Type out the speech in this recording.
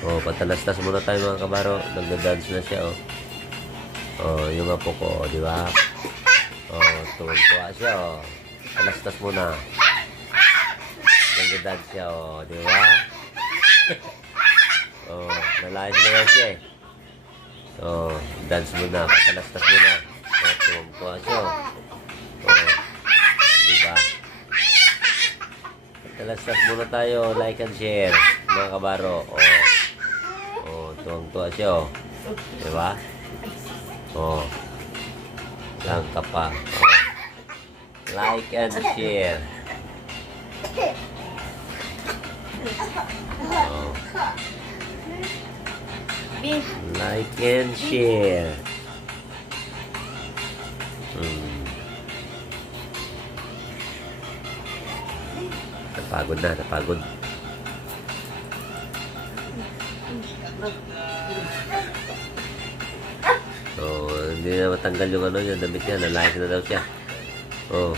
Oh, patalastas muna tayo mga kabaro. Nagda-dance na siya, oh. Oh, yung apo ko, oh, di ba? Oh, tuwa siya, oh. Talastas muna. Nagda-dance siya, oh, di ba? Oh, nalayas na yan siya, eh. Oh, dance muna, patalastas muna. Oh, tuwa siya, oh. Oh, di ba? Patalastas muna tayo, like and share, mga kabaro. Oh. Oh, tuwang-tuwa siya, oh. Diba? Oh. Lang ka pa. Oh. Like and share. Oh. Like and share. Napagod na, napagod. Oh, hindi na matanggal yung ano niya, damit niya, nalayas na daw siya. Oh.